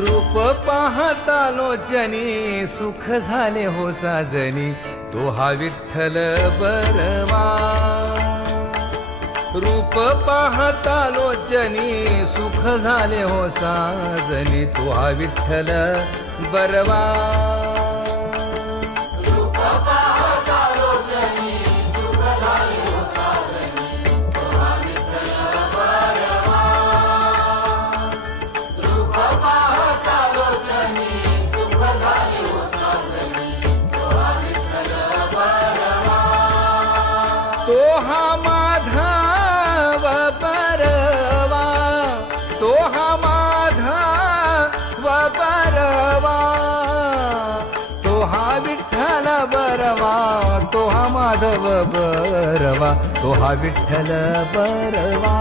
रूप पाहता लोचनी सुख झाले हो साजनी तो हा विठ्ठल बरवा रूप पाहता लोचनी सुख झाले हो साजनी तो हा विठ्ठल बरवा तो हा माधव बरवा तो हा माधव बरवा तो हा विठ्ठल बरवा तो हा माधव बरवा तो हा विठ्ठल बरवा